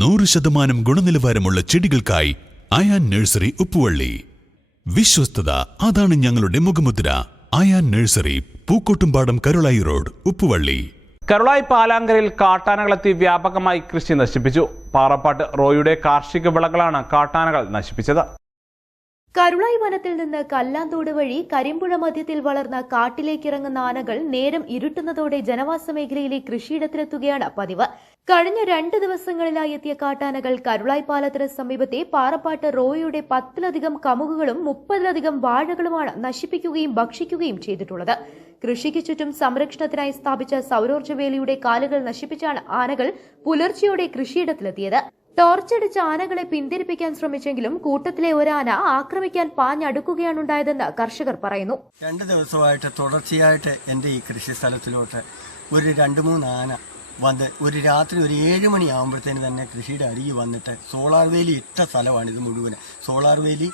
നൂറ് ശതമാനം ഗുണനിലവാരമുള്ള ചെടികൾക്കായി അയാൻ നഴ്സറി ഉപ്പുവള്ളി. വിശ്വസ്തത അതാണ് ഞങ്ങളുടെ മുഖമുദ്ര. Ayan nursery Pookkottumpadam Karulai road Uppuvalli. Karulai പാലാങ്കരയിൽ കാട്ടാനകളെത്തി വ്യാപകമായി കൃഷി നശിപ്പിച്ചു. പാറപ്പാട്ട് റോയുടെ കാർഷിക വിളകളാണ് കാട്ടാനകൾ നശിപ്പിച്ചത്. കരുളായി വനത്തിൽ നിന്ന് കല്ലാന്തോട് വഴി കരിമ്പുഴ മധ്യത്തിൽ വളർന്ന കാട്ടിലേക്കിറങ്ങുന്ന ആനകൾ നേരം ഇരുട്ടുന്നതോടെ ജനവാസ മേഖലയിലെ കൃഷിയിടത്തിലെത്തുകയാണ് പതിവ്. കഴിഞ്ഞ രണ്ട് ദിവസങ്ങളിലായി എത്തിയ കാട്ടാനകൾ കരുളായി പാലത്തിന് സമീപത്തെ പാറപ്പാട്ട് റോയുടെ പത്തിലധികം കമുകുകളും മുപ്പതിലധികം വാഴകളുമാണ് നശിപ്പിക്കുകയും ഭക്ഷിക്കുകയും ചെയ്തിട്ടുള്ളത്. കൃഷിക്ക് ചുറ്റും സംരക്ഷണത്തിനായി സ്ഥാപിച്ച സൗരോർജ വേലിയുടെ കാലുകൾ നശിപ്പിച്ചാണ് ആനകൾ പുലർച്ചെയോടെ കൃഷിയിടത്തിലെത്തിയത്. ടോർച്ചടിച്ച് ആനകളെ പിന്തിരിപ്പിക്കാൻ ശ്രമിച്ചെങ്കിലും കൂട്ടത്തിലെ ഒരാന ആക്രമിക്കാൻ പാഞ്ഞടുക്കുകയാണുണ്ടായതെന്ന് കർഷകർ പറയുന്നു. രണ്ട് ദിവസമായിട്ട് തുടർച്ചയായിട്ട് എന്റെ ഈ കൃഷി സ്ഥലത്തിലോട്ട് ഒരു രണ്ട് മൂന്ന് ആന വന്ന് ഒരു രാത്രി ഒരു ഏഴ് മണിയാകുമ്പോഴത്തേന് തന്നെ കൃഷിയുടെ അരികെ വന്നിട്ട് സോളാർ വേലി ഇട്ട സ്ഥലമാണ് ഇത് മുഴുവൻ സോളാർ വേലി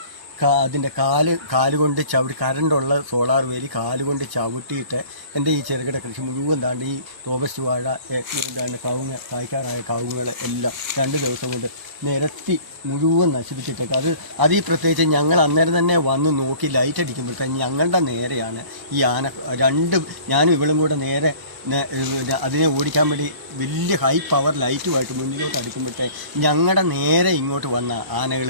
അതിന്റെ കാൽ കാലുകൊണ്ട് ചവിട്ടി കറണ്ടുള്ള സോളാർ വേലി കാലുകൊണ്ട് ചവിട്ടിയിട്ട് എന്റെ ഈ ചെറുകിട കൃഷി മുഴുവൻ താണ്ട് ഈ റോബസ്റ്റ് വാഴ എന്താണ് കവുങ്ങ് കായ്ക്കാറായ കവുങ്ങുകൾ എല്ലാം രണ്ട് ദിവസം കൊണ്ട് നിരത്തി മുഴുവൻ നശിപ്പിച്ചിട്ടേക്ക്. അത് അത് ഈ പ്രത്യേകിച്ച് ഞങ്ങൾ അന്നേരം തന്നെ വന്ന് നോക്കി ലൈറ്റ് അടിക്കുമ്പോഴത്തേക്ക് ഞങ്ങളുടെ നേരെയാണ് ഈ ആന രണ്ട് ഞാനും ഇവളും കൂടെ നേരെ അതിനെ ഓടിക്കാൻ വേണ്ടി വലിയ ഹൈ പവർ ലൈറ്റുമായിട്ട് മുന്നിലോട്ട് അടിക്കുമ്പോഴത്തേക്ക് ഞങ്ങളുടെ നേരെ ഇങ്ങോട്ട് വന്ന ആനകൾ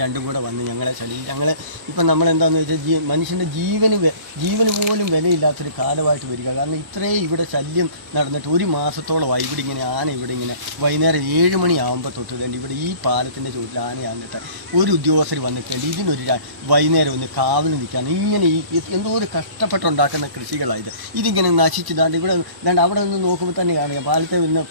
രണ്ടും കൂടെ വന്ന് ഞങ്ങളെ ശല്യം ഞങ്ങൾ ഇപ്പം നമ്മൾ എന്താണെന്ന് വെച്ചാൽ ജീ മനുഷ്യന്റെ ജീവന് ജീവന് പോലും വിലയില്ലാത്തൊരു കാലമായിട്ട് വരിക. കാരണം ഇത്രയും ഇവിടെ ശല്യം നടന്നിട്ട് ഒരു മാസത്തോളമായി ഇവിടെ ഇങ്ങനെ ആന ഇവിടെ ഇങ്ങനെ വൈകുന്നേരം ഏഴ് മണി ആകുമ്പോൾ തൊട്ട് വേണ്ടി ഇവിടെ ഈ പാലത്തിന്റെ ചുവട്ടിൽ ആനയാന്നിട്ട് ഒരു ഉദ്യോഗസ്ഥർ വന്നിട്ടുണ്ട്. ഇതിനൊരു വൈകുന്നേരം ഒന്ന് കാവൽ നിൽക്കാൻ. ഇങ്ങനെ ഈ എന്തോ ഒരു കഷ്ടപ്പെട്ടുണ്ടാക്കുന്ന കൃഷികളായത്. ഇതിങ്ങനെ നശിച്ചു ദാണ്ട് ഇവിടെ ദാണ്ട് അവിടെ നിന്ന് നോക്കുമ്പോൾ തന്നെ കാണുക. പാലത്തെ പിന്നെ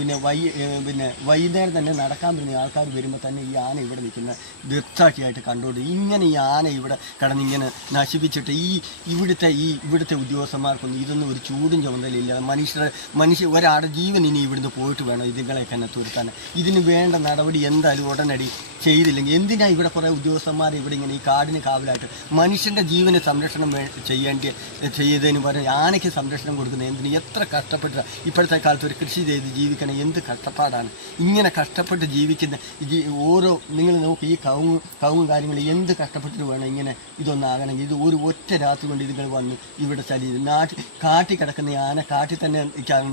പിന്നെ വൈ പിന്നെ വൈകുന്നേരം തന്നെ നടക്കാൻ വരുന്ന ആൾക്കാർ വരുമ്പോൾ തന്നെ ഈ ആന ഇവിടെ നിൽക്കുന്ന ദൃക്സാക്ഷിയായിട്ട് കണ്ടുകൊണ്ട് ഇങ്ങനെ ഈ ആന ഇവിടെ കടന്നിങ്ങനെ നശിപ്പിച്ചിട്ട് ഈ ഇവിടുത്തെ ഈ ഇവിടുത്തെ ഉദ്യോഗസ്ഥന്മാർക്കൊന്നും ഇതൊന്നും ഒരു ചൂടും ചുമതലയില്ല മനുഷ്യരെ മനുഷ്യ ഒരാളുടെ ജീവൻ ഇനി ഇവിടുന്ന് പോയിട്ട് വേണം ഇതുങ്ങളെയൊക്കെ തന്നെ തുരുത്താൻ. ഇതിന് വേണ്ട നടപടി എന്തായാലും ഉടനടി ചെയ്തില്ലെങ്കിൽ എന്തിനാ ഇവിടെ കുറേ ഉദ്യോഗസ്ഥന്മാർ ഇവിടെ ഇങ്ങനെ ഈ കാടിന് കാവലായിട്ട് മനുഷ്യന്റെ ജീവന് സംരക്ഷണം ചെയ്യേണ്ടി ചെയ്തതിന് പറഞ്ഞ് ആനയ്ക്ക് സംരക്ഷണം കൊടുക്കുന്നത് എന്തിന്? എത്ര കഷ്ടപ്പെട്ട ഇപ്പോഴത്തെ കാലത്ത് ഒരു കൃഷി ചെയ്ത് ജീവിക്കണം എന്ത് കഷ്ടപ്പാടാണ്? ഇങ്ങനെ കഷ്ടപ്പെട്ട് ജീവിക്കുന്ന ഓരോ നിങ്ങൾ നോക്ക് ഈ കവുങ്ങ് കവുങ്ങ് കാര്യങ്ങൾ എന്ത് കഷ്ടപ്പെട്ടിട്ട് വേണം ഇങ്ങനെ ഇതൊന്നാകണമെങ്കിൽ? ഇത് ഒരു ഒറ്റ രാത്രി കൊണ്ട് ഇതുങ്ങൾ വന്ന് ഇവിടെ ചലി നാട്ടിൽ കാട്ടി കിടക്കുന്ന ആന കാട്ടിൽ തന്നെ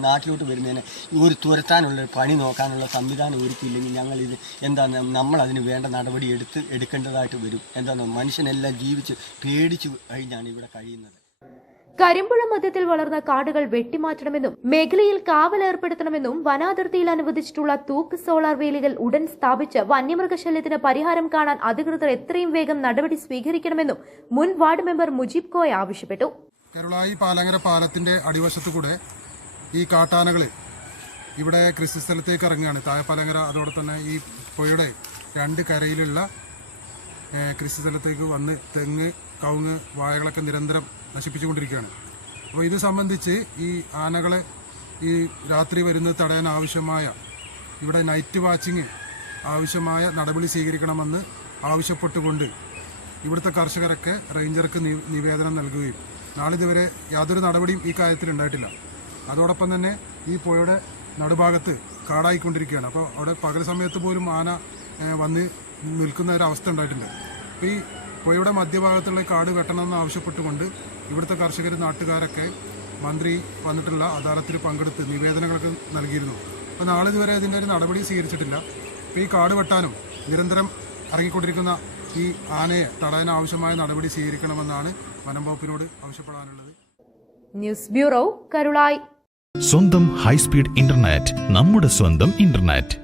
നാട്ടിലോട്ട് വരുന്നതിന് ഒരു തുരത്താനുള്ള പണി നോക്കാനുള്ള സംവിധാനം ഒരുക്കിയില്ലെങ്കിൽ ഞങ്ങളിത് എന്താണ് നമ്മൾ അതിന് വേണ്ട നടപടി എടുത്ത് എടുക്കേണ്ടതായിട്ട് വരും. എന്താണ്? മനുഷ്യനെല്ലാം ജീവിച്ച് പേടിച്ചു കഴിഞ്ഞാണ് ഇവിടെ കഴിയുന്നത്. കരിമ്പുഴ മധ്യത്തിൽ വളർന്ന കാടുകൾ വെട്ടിമാറ്റണമെന്നും മേഖലയിൽ കാവൽ ഏർപ്പെടുത്തണമെന്നും വനാതിർത്തിയിൽ അനുവദിച്ചിട്ടുള്ള തൂക്ക് സോളാർ വേലികൾ ഉടൻ സ്ഥാപിച്ച് വന്യമൃഗശല്യത്തിന് പരിഹാരം കാണാൻ അധികൃതർ എത്രയും വേഗം നടപടി സ്വീകരിക്കണമെന്നും മുൻ വാർഡ് മെമ്പർ മുജീബ് കോയ ആവശ്യപ്പെട്ടു. കരുളായി പാലങ്ങര പാലത്തിന്റെ അടിവശത്തു കൂടെ ഈ കാട്ടാനകൾ ഇവിടെ കൃഷിസ്ഥലത്തേക്ക് ഇറങ്ങുകയാണ്. താഴെ പാലങ്ങര അതോടെ തന്നെ ഈ പുഴയുടെ രണ്ട് കരയിലുള്ള കൃഷി സ്ഥലത്തേക്ക് വന്ന് തെങ്ങ് കവുങ്ങ് വാഴകളൊക്കെ നിരന്തരം നശിപ്പിച്ചുകൊണ്ടിരിക്കുകയാണ്. അപ്പോൾ ഇത് സംബന്ധിച്ച് ഈ ആനകളെ ഈ രാത്രി വരുന്നത് തടയാൻ ആവശ്യമായ ഇവിടെ നൈറ്റ് വാച്ചിങ് ആവശ്യമായ നടപടി സ്വീകരിക്കണമെന്ന് ആവശ്യപ്പെട്ടുകൊണ്ട് ഇവിടുത്തെ കർഷകരൊക്കെ റേഞ്ചർക്ക് നിവേദനം നൽകുകയും. നാളിതുവരെ യാതൊരു നടപടിയും ഈ കാര്യത്തിൽ ഉണ്ടായിട്ടില്ല. അതോടൊപ്പം തന്നെ ഈ പുഴയുടെ നടുഭാഗത്ത് കാടായിക്കൊണ്ടിരിക്കുകയാണ്. അപ്പോൾ അവിടെ പകൽ സമയത്ത് പോലും ആന വന്ന് നിൽക്കുന്ന ഒരു അവസ്ഥ ഉണ്ടായിട്ടുണ്ട്. അപ്പോൾ ഈ പുഴയുടെ മധ്യഭാഗത്തുള്ള കാട് വെട്ടണമെന്ന് ആവശ്യപ്പെട്ടുകൊണ്ട് ഇവിടുത്തെ കർഷകർ നാട്ടുകാരൊക്കെ മന്ത്രി വന്നിട്ടുള്ള അദാലത്തിൽ പങ്കെടുത്ത് നിവേദനങ്ങളൊക്കെ നൽകിയിരുന്നു. അപ്പോൾ നാളിതുവരെ ഇതിന്റെ ഒരു നടപടി സ്വീകരിച്ചിട്ടില്ല. അപ്പോൾ ഈ കാട് വെട്ടാനും നിരന്തരം ഇറങ്ങിക്കൊണ്ടിരിക്കുന്ന ഈ ആനയെ തടയാൻ ആവശ്യമായ നടപടി സ്വീകരിക്കണമെന്നാണ് വനം വകുപ്പിനോട് ആവശ്യപ്പെടാനുള്ളത്. News bureau Karulai. സ്വന്തം ഹൈസ്പീഡ് ഇന്റർനെറ്റ് നമ്മുടെ സ്വന്തം ഇന്റർനെറ്റ്.